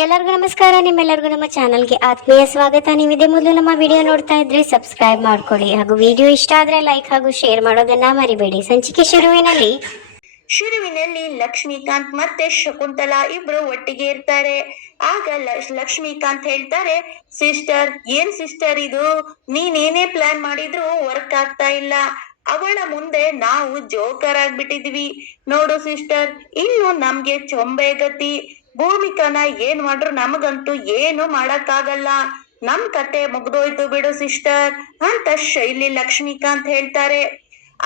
ಎಲ್ಲರಿಗೂ ನಮಸ್ಕಾರ. ನಿಮ್ಮೆಲ್ಲರಿಗೂ ನಮ್ಮ ಚಾನಲ್ಗೆ ಆತ್ಮೀಯ ಸ್ವಾಗತ. ನೀವಿದೆ ಮೊದಲು ನಮ್ಮ ವಿಡಿಯೋ ನೋಡ್ತಾ ಇದ್ರೆ ಸಬ್ಸ್ಕ್ರೈಬ್ ಮಾಡ್ಕೊಳ್ಳಿ ಹಾಗೂ ವಿಡಿಯೋ ಇಷ್ಟ ಆದ್ರೆ ಲೈಕ್ ಹಾಗೂ ಶೇರ್ ಮಾಡೋದನ್ನ ಮರಿಬೇಡಿ. ಸಂಚಿಕೆ ಶುರುವಿನಲ್ಲಿ ಲಕ್ಷ್ಮೀಕಾಂತ್ ಮತ್ತೆ ಶಕುಂತಲಾ ಇಬ್ರು ಒಟ್ಟಿಗೆ ಇರ್ತಾರೆ. ಆಗ ಲಕ್ಷ್ಮೀಕಾಂತ್ ಹೇಳ್ತಾರೆ, ಸಿಸ್ಟರ್, ಏನ್ ಸಿಸ್ಟರ್ ಇದು, ನೀನೇನೇ ಪ್ಲಾನ್ ಮಾಡಿದ್ರು ವರ್ಕ್ ಆಗ್ತಾ ಇಲ್ಲ. ಅವಳ ಮುಂದೆ ನಾವು ಜೋಕರ್ ಆಗ್ಬಿಟ್ಟಿದ್ವಿ ನೋಡು ಸಿಸ್ಟರ್. ಇನ್ನು ನಮ್ಗೆ ಚೊಂಬೆ ಗತಿ. ಭೂಮಿಕನ ಏನ್ ಮಾಡ್ರು ನಮಗಂತೂ ಏನು ಮಾಡಕ್ಕಾಗಲ್ಲ. ನಮ್ ಕತೆ ಮುಗ್ದೋಯ್ತು ಬಿಡು ಸಿಸ್ಟರ್ ಅಂತ ಶೈಲಿ ಲಕ್ಷ್ಮೀಕಾಂತ್ ಹೇಳ್ತಾರೆ.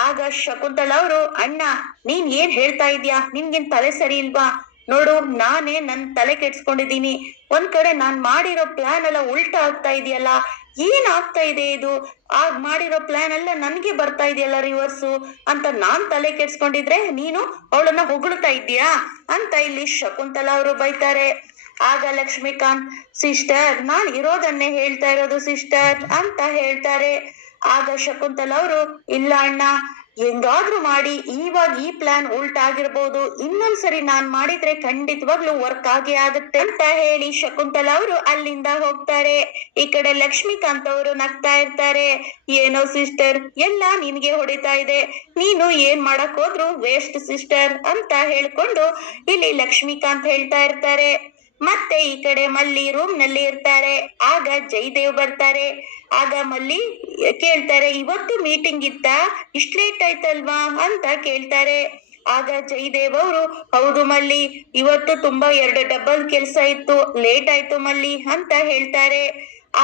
ಆಗ ಶಕುಂತಲ ಅವರು, ಅಣ್ಣ ನೀನ್ ಏನ್ ಹೇಳ್ತಾ ಇದ್ಯಾ, ನಿನ್ಗೇನ್ ತಲೆ ಸರಿ ಇಲ್ವಾ? ನೋಡು, ನಾನೇ ನನ್ ತಲೆ ಕೆಡ್ಸ್ಕೊಂಡಿದೀನಿ. ಒಂದ್ ಕಡೆ ನಾನ್ ಮಾಡಿರೋ ಪ್ಲಾನ್ ಎಲ್ಲ ಉಲ್ಟಾ ಆಗ್ತಾ ಇದೆಯಲ್ಲ, ಏನ್ ಆಗ್ತಾ ಇದೆ ಇದು? ಮಾಡಿರೋ ಪ್ಲಾನ್ ಎಲ್ಲ ನನ್ಗೆ ಬರ್ತಾ ಇದೆಯಲ್ಲ ರಿವರ್ಸು ಅಂತ ನಾನ್ ತಲೆ ಕೆಡ್ಸ್ಕೊಂಡಿದ್ರೆ ನೀನು ಅವಳನ್ನ ಹೊಗಳ್ತಾ ಇದ್ದೀಯಾ ಅಂತ ಇಲ್ಲಿ ಶಕುಂತಲಾ ಅವರು ಬೈತಾರೆ. ಆಗ ಲಕ್ಷ್ಮೀಕಾಂತ್, ಸಿಸ್ಟರ್, ನಾನ್ ಇರೋದನ್ನೇ ಹೇಳ್ತಾ ಇರೋದು ಸಿಸ್ಟರ್ ಅಂತ ಹೇಳ್ತಾರೆ. ಆಗ ಶಕುಂತಲಾ ಅವರು, ಇಲ್ಲ ಅಣ್ಣ, ಹೆಂಗಾದ್ರೂ ಮಾಡಿ ಇವಾಗ ಈ ಪ್ಲಾನ್ ಉಲ್ಟಾ ಆಗಿರ್ಬೋದು, ಇನ್ನೊಂದ್ಸರಿ ನಾನ್ ಮಾಡಿದ್ರೆ ಖಂಡಿತವಾಗ್ಲೂ ವರ್ಕ್ ಆಗೇ ಆಗುತ್ತೆ ಅಂತ ಹೇಳಿ ಶಕುಂತಲಾ ಅವರು ಅಲ್ಲಿಂದ ಹೋಗ್ತಾರೆ. ಈ ಕಡೆ ಲಕ್ಷ್ಮೀಕಾಂತ್ ಅವರು ನಗ್ತಾ ಇರ್ತಾರೆ. ಏನೋ ಸಿಸ್ಟರ್, ಎಲ್ಲ ನಿನ್ಗೆ ಹೊಡಿತಾ ಇದೆ, ನೀನು ಏನ್ ಮಾಡಕ್ ಹೋದ್ರು ವೇಸ್ಟ್ ಸಿಸ್ಟರ್ ಅಂತ ಹೇಳ್ಕೊಂಡು ಇಲ್ಲಿ ಲಕ್ಷ್ಮೀಕಾಂತ್ ಹೇಳ್ತಾ ಇರ್ತಾರೆ. ಮತ್ತೆ ಈ ಕಡೆ ಮಲ್ಲಿ ರೂಮ್ ನಲ್ಲಿ ಇರ್ತಾರೆ. ಆಗ ಜಯದೇವ್ ಬರ್ತಾರೆ. ಆಗ ಮಲ್ಲಿ ಕೇಳ್ತಾರೆ, ಇವತ್ತು ಮೀಟಿಂಗ್ ಇತ್ತ, ಇಷ್ಟ ಲೇಟ್ ಆಯ್ತಲ್ವಾ ಅಂತ ಕೇಳ್ತಾರೆ. ಆಗ ಜಯದೇವ್ ಅವರು, ಹೌದು ಮಲ್ಲಿ, ಇವತ್ತು ತುಂಬಾ 2 ಡಬಲ್ ಕೆಲ್ಸ ಇತ್ತು, ಲೇಟ್ ಆಯ್ತು ಮಲ್ಲಿ ಅಂತ ಹೇಳ್ತಾರೆ.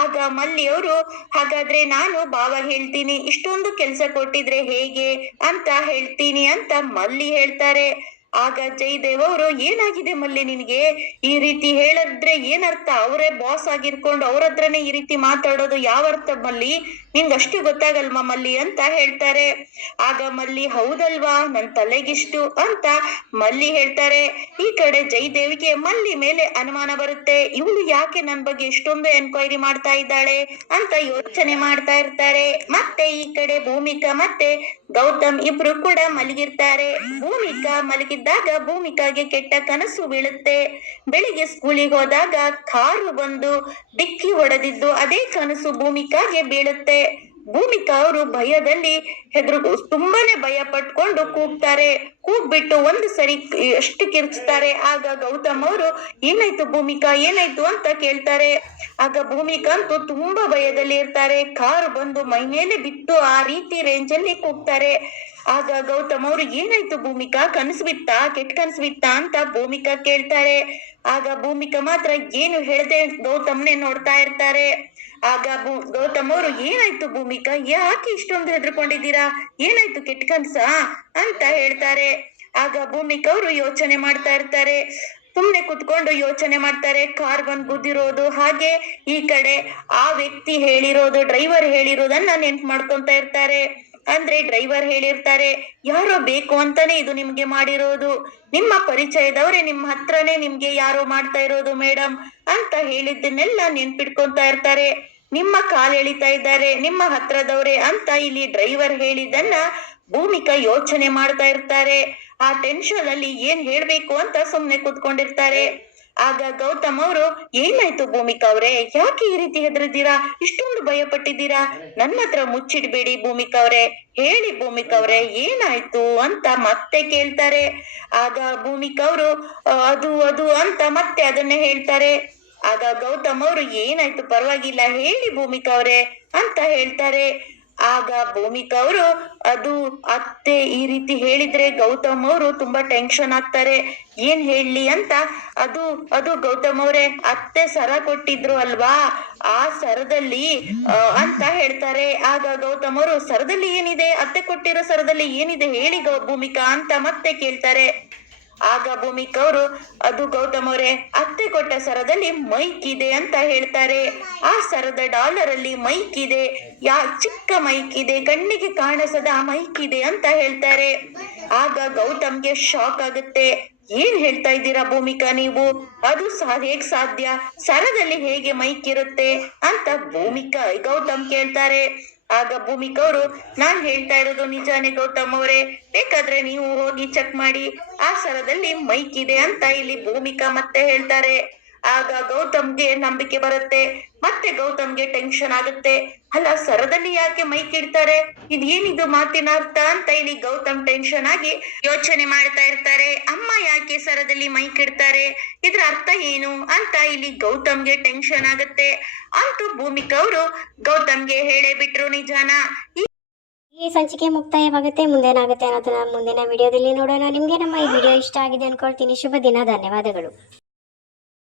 ಆಗ ಮಲ್ಲಿ ಅವರು, ಹಾಗಾದ್ರೆ ನಾನು ಭಾವ ಹೇಳ್ತೀನಿ, ಇಷ್ಟೊಂದು ಕೆಲ್ಸ ಕೊಟ್ಟಿದ್ರೆ ಹೇಗೆ ಅಂತ ಹೇಳ್ತೀನಿ ಅಂತ ಮಲ್ಲಿ ಹೇಳ್ತಾರೆ. ಆಗ ಜಯದೇವ್ ಅವರು, ಏನಾಗಿದೆ ಮಲ್ಲಿ ನಿನ್ಗೆ, ಈ ರೀತಿ ಹೇಳಿದ್ರೆ ಏನರ್ಥ? ಅವರೇ ಬಾಸ್ ಆಗಿರ್ಕೊಂಡು ಅವ್ರ ಹತ್ರನೇ ಈ ರೀತಿ ಮಾತಾಡೋದು ಯಾವ ಅರ್ಥ ಮಲ್ಲಿ? ನಿಂಗಷ್ಟು ಗೊತ್ತಾಗಲ್ವಾ ಮಲ್ಲಿ ಅಂತ ಹೇಳ್ತಾರೆ. ಆಗ ಮಲ್ಲಿ, ಹೌದಲ್ವಾ, ನನ್ ತಲೆಗಿಷ್ಟು ಅಂತ ಮಲ್ಲಿ ಹೇಳ್ತಾರೆ. ಈ ಕಡೆ ಜಯದೇವಿಗೆ ಮಲ್ಲಿ ಮೇಲೆ ಅನುಮಾನ ಬರುತ್ತೆ. ಇವಳು ಯಾಕೆ ನನ್ ಬಗ್ಗೆ ಇಷ್ಟೊಂದು ಎನ್ಕ್ವೈರಿ ಮಾಡ್ತಾ ಇದ್ದಾಳೆ ಅಂತ ಯೋಚನೆ ಮಾಡ್ತಾ ಇರ್ತಾರೆ. ಮತ್ತೆ ಈ ಕಡೆ ಭೂಮಿಕಾ ಮತ್ತೆ ಗೌತಮ್ ಇಬ್ರು ಕೂಡ ಮಲಗಿರ್ತಾರೆ. ಭೂಮಿಕಾ ಮಲಗಿದ್ದಾಗ ಭೂಮಿಕಾಗೆ ಕೆಟ್ಟ ಕನಸು ಬೀಳುತ್ತೆ. ಬೆಳಿಗ್ಗೆ ಸ್ಕೂಲಿಗೆ ಹೋದಾಗ ಕಾರು ಬಂದು ಡಿಕ್ಕಿ ಹೊಡೆದಿದ್ದು ಅದೇ ಕನಸು ಭೂಮಿಕಾಗೆ ಬೀಳುತ್ತೆ. ಭೂಮಿಕಾ ಅವರು ಭಯದಲ್ಲಿ ತುಂಬಾನೇ ಭಯ ಪಟ್ಕೊಂಡು ಕೂಗ್ತಾರೆ. ಕೂಗ್ಬಿಟ್ಟು ಒಂದು ಸರಿ ಎಷ್ಟು ಕಿರ್ಚ್ತಾರೆ. ಆಗ ಗೌತಮ್ ಅವರು, ಏನಾಯ್ತು ಭೂಮಿಕಾ, ಏನಾಯ್ತು ಅಂತ ಕೇಳ್ತಾರೆ. ಆಗ ಭೂಮಿಕಾ ಅಂತೂ ತುಂಬಾ ಭಯದಲ್ಲಿ ಇರ್ತಾರೆ. ಕಾರು ಬಂದು ಮೈ ಮೇಲೆ ಬಿತ್ತು ಆ ರೀತಿ ರೇಂಜ್ ಅಲ್ಲಿ ಕೂಗ್ತಾರೆ. ಆಗ ಗೌತಮ್ ಅವರು, ಏನಾಯ್ತು ಭೂಮಿಕಾ, ಕನಸು ಬಿತ್ತಾ, ಕೆಟ್ಟ ಕನಸು ಬಿತ್ತಾ ಅಂತ ಭೂಮಿಕಾ ಕೇಳ್ತಾರೆ. ಆಗ ಭೂಮಿಕಾ ಮಾತ್ರ ಏನು ಹೇಳದೆ ಗೌತಮ್ನೆ ನೋಡ್ತಾ ಇರ್ತಾರೆ. ಆಗ ಗೌತಮ್ ಅವರು, ಏನಾಯ್ತು ಭೂಮಿಕಾ, ಯಾಕೆ ಇಷ್ಟೊಂದು ಹೆದರ್ಕೊಂಡಿದ್ದೀರಾ, ಏನಾಯ್ತು, ಕೆಟ್ಟ ಕನ್ಸ ಅಂತ ಹೇಳ್ತಾರೆ. ಆಗ ಭೂಮಿಕಾ ಅವರು ಯೋಚನೆ ಮಾಡ್ತಾ ಇರ್ತಾರೆ. ಸುಮ್ನೆ ಕುತ್ಕೊಂಡು ಯೋಚನೆ ಮಾಡ್ತಾರೆ. ಕಾರ್ ಬಂದ್ ಗುದ್ದಿರೋದು, ಹಾಗೆ ಈ ಕಡೆ ಆ ವ್ಯಕ್ತಿ ಹೇಳಿರೋದು, ಡ್ರೈವರ್ ಹೇಳಿರೋದನ್ನ ನೆನ್ಪು ಮಾಡ್ಕೊಂತ ಇರ್ತಾರೆ. ಅಂದ್ರೆ ಡ್ರೈವರ್ ಹೇಳಿರ್ತಾರೆ, ಯಾರೋ ಬೇಕು ಅಂತಾನೆ ಇದು ನಿಮ್ಗೆ ಮಾಡಿರೋದು, ನಿಮ್ಮ ಪರಿಚಯದವ್ರೆ ನಿಮ್ಮ ಹತ್ರನೇ ನಿಮ್ಗೆ ಯಾರೋ ಮಾಡ್ತಾ ಇರೋದು ಮೇಡಮ್ ಅಂತ ಹೇಳಿದ್ದನ್ನೆಲ್ಲ ನೆನ್ಪಿಟ್ಕೊಂತ ಇರ್ತಾರೆ. ನಿಮ್ಮ ಕಾಲ್ ಎಳಿತಾ ಇದ್ದಾರೆ ನಿಮ್ಮ ಹತ್ರದವ್ರೆ ಅಂತ ಇಲ್ಲಿ ಡ್ರೈವರ್ ಹೇಳಿದ್ದನ್ನ ಭೂಮಿಕಾ ಯೋಚನೆ ಮಾಡ್ತಾ ಇರ್ತಾರೆ. ಆ ಟೆನ್ಷನ್ ಅಲ್ಲಿ ಏನ್ ಹೇಳ್ಬೇಕು ಅಂತ ಸುಮ್ನೆ ಕುತ್ಕೊಂಡಿರ್ತಾರೆ. ಆಗ ಗೌತಮ್ ಅವರು, ಏನಾಯ್ತು ಭೂಮಿಕಾ ಅವ್ರೆ, ಯಾಕೆ ಈ ರೀತಿ ಹೆದರಿದ್ದೀರಾ, ಇಷ್ಟೊಂದು ಭಯ ಪಟ್ಟಿದ್ದೀರಾ? ನನ್ನ ಹತ್ರ ಮುಚ್ಚಿಡ್ಬೇಡಿ ಭೂಮಿಕಾ ಅವ್ರೆ, ಹೇಳಿ ಭೂಮಿಕಾ ಅವ್ರೆ, ಏನಾಯ್ತು ಅಂತ ಮತ್ತೆ ಕೇಳ್ತಾರೆ. ಆಗ ಭೂಮಿಕಾ ಅವರು, ಅದು ಅದು ಅಂತ ಮತ್ತೆ ಅದನ್ನೇ ಹೇಳ್ತಾರೆ. ಆಗ ಗೌತಮ್ ಅವರು, ಏನಾಯ್ತು ಪರವಾಗಿಲ್ಲ ಹೇಳಿ ಭೂಮಿಕಾ ಅವ್ರೆ ಅಂತ ಹೇಳ್ತಾರೆ. ಆಗ ಭೂಮಿಕಾ ಅವರು, ಅದು ಅತ್ತೆ ಈ ರೀತಿ ಹೇಳಿದ್ರೆ ಗೌತಮ್ ಅವರು ತುಂಬಾ ಟೆನ್ಷನ್ ಆಗ್ತಾರೆ, ಏನ್ ಹೇಳಿ ಅಂತ. ಅದು ಅದು ಗೌತಮ್ ಅವ್ರೆ, ಅತ್ತೆ ಸರ ಕೊಟ್ಟಿದ್ರು ಅಲ್ವಾ, ಆ ಸರದಲ್ಲಿ ಅಂತ ಹೇಳ್ತಾರೆ. ಆಗ ಗೌತಮ್ ಅವರು, ಸರದಲ್ಲಿ ಏನಿದೆ, ಅತ್ತೆ ಕೊಟ್ಟಿರೋ ಸರದಲ್ಲಿ ಏನಿದೆ ಹೇಳಿ ಭೂಮಿಕಾ ಅಂತ ಮತ್ತೆ ಕೇಳ್ತಾರೆ. ಆಗ ಭೂಮಿಕಾ ಅವರು, ಅದು ಗೌತಮ್ ಅವರೇ, ಅತ್ತೆ ಕೊಟ್ಟ ಸರದಲ್ಲಿ ಮೈಕ್ ಇದೆ ಅಂತ ಹೇಳ್ತಾರೆ. ಆ ಸರದ ಡಾಲರ್ ಅಲ್ಲಿ ಮೈಕ್ ಇದೆ, ಚಿಕ್ಕ ಮೈಕ್ ಇದೆ, ಕಣ್ಣಿಗೆ ಕಾಣಿಸದ ಮೈಕ್ ಇದೆ ಅಂತ ಹೇಳ್ತಾರೆ. ಆಗ ಗೌತಮ್ಗೆ ಶಾಕ್ ಆಗುತ್ತೆ. ಏನ್ ಹೇಳ್ತಾ ಇದ್ದೀರಾ ಭೂಮಿಕಾ ನೀವು, ಅದು ಹೇಗ್ ಸಾಧ್ಯ, ಸರದಲ್ಲಿ ಹೇಗೆ ಮೈಕ್ ಇರುತ್ತೆ ಅಂತ ಗೌತಮ್ ಕೇಳ್ತಾರೆ. ಆಗ ಭೂಮಿಕಾ ಅವರು, ನಾನ್ ಹೇಳ್ತಾ ಇರೋದು ನಿಜಾನೇ ಗೌತಮ್ ಅವರೇ, ಬೇಕಾದ್ರೆ ನೀವು ಹೋಗಿ ಚೆಕ್ ಮಾಡಿ, ಆ ಸರದಲ್ಲಿ ಮೈಕ್ ಇದೆ ಅಂತ ಇಲ್ಲಿ ಭೂಮಿಕಾ ಮತ್ತೆ ಹೇಳ್ತಾರೆ. ಆಗ ಗೌತಮ್ಗೆ ನಂಬಿಕೆ ಬರುತ್ತೆ. ಮತ್ತೆ ಗೌತಮ್ಗೆ ಟೆನ್ಷನ್ ಆಗುತ್ತೆ. ಅಲ್ಲ, ಸರದಲ್ಲಿ ಯಾಕೆ ಮೈಕ್ ಇಡ್ತಾರೆ, ಇದೇನಿದು ಮಾತಿನ ಅರ್ಥ ಅಂತ ಇಲ್ಲಿ ಗೌತಮ್ ಟೆನ್ಷನ್ ಆಗಿ ಯೋಚನೆ ಮಾಡ್ತಾ ಇರ್ತಾರೆ. ಅಮ್ಮ ಯಾಕೆ ಸರದಲ್ಲಿ ಮೈಕ್ ಇಡ್ತಾರೆ, ಇದ್ರ ಅರ್ಥ ಏನು ಅಂತ ಇಲ್ಲಿ ಗೌತಮ್ಗೆ ಟೆನ್ಷನ್ ಆಗುತ್ತೆ. ಅಂತೂ ಭೂಮಿಕಾ ಅವರು ಗೌತಮ್ಗೆ ಹೇಳೇ ಬಿಟ್ರು ನಿಜಾನ. ಈ ಸಂಚಿಕೆ ಮುಕ್ತಾಯವಾಗುತ್ತೆ. ಮುಂದೇನಾಗುತ್ತೆ ಅನ್ನೋದನ್ನ ಮುಂದಿನ ವಿಡಿಯೋದಲ್ಲಿ ನೋಡೋಣ. ನಿಮಗೆ ನಮ್ಮ ಈ ವಿಡಿಯೋ ಇಷ್ಟ ಆಗಿದೆ ಅನ್ಕೊಳ್ತೀನಿ. ಶುಭ ದಿನ. ಧನ್ಯವಾದಗಳು.